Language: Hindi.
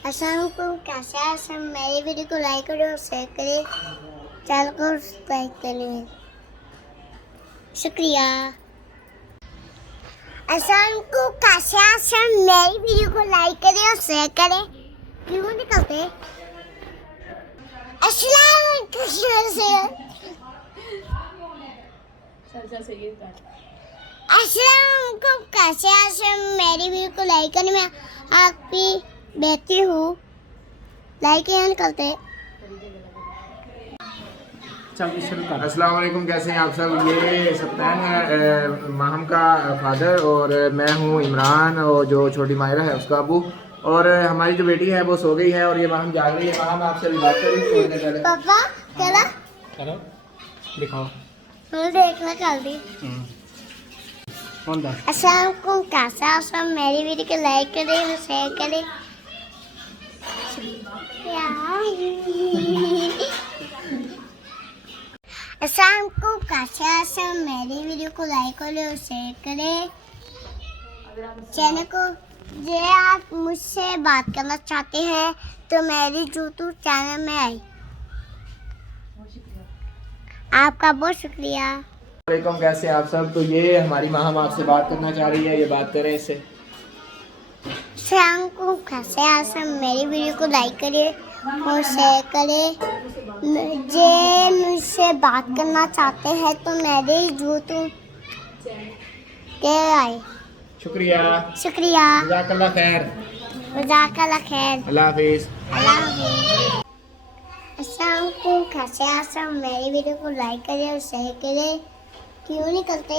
अस्सलामुअलैकुम, कैसे हैं सब। मेरी वीडियो को लाइक करें और शेयर करें, चैनल को सब्सक्राइब करें, शुक्रिया। अस्सलामुअलैकुम, कैसे हैं सब। मेरी वीडियो को लाइक करें और शेयर करें। क्यों निकलते? अस्सलामुअलैकुम अस्सलामुअलैकुम, कैसे हैं सब। मेरी वीडियो को लाइक करें। मैं आपकी बेटी हूँ, लाइक यहाँ निकलते। अस्सलाम वालेकुम, कैसे हैं आप सब। ये सप्तान है माहम का फादर और मैं हूँ इमरान, और जो छोटी मायरा है उसका अबू। और हमारी जो बेटी है वो सो गई है और ये माहम जाग रही है। माहम आपसे अभी बात कर रही थी थोड़ी देर पहले। पापा चला करो, दिखाओ। देखना कर दी। अस्सलामुअलैकुम, कैसे हैं सब। मेरी वीडियो को लाइक करें और शेयर करें। अस्सलामुअलैकुम, कैसे हैं सब। मेरी वीडियो को लाइक करें और शेयर करें। चैनल को जे आप मुझसे बात करना चाहते हैं तो मेरी यूट्यूब चैनल में आई। आपका बहुत शुक्रिया। वालेकुम, कैसे हैं आप सब। तो ये हमारी माहम आपसे बात करना चाह रही है, ये बात करें इससे। अस्सलामुअलैकुम, कैसे हैं सब। मेरी वीडियो को लाइक करिए और शेयर करें। जे मुझसे बात करना चाहते हैं तो मेरे यूट्यूब के आए। शुक्रिया शुक्रिया। जज़ाकल्लाह खैर। जज़ाकल्लाह खैर। अल्लाह हाफिज़। अल्लाह हाफिज़। अस्सलामुअलैकुम, कैसे हैं सब। मेरी वीडियो को लाइक करें और शेयर करें। क्यों नहीं करते?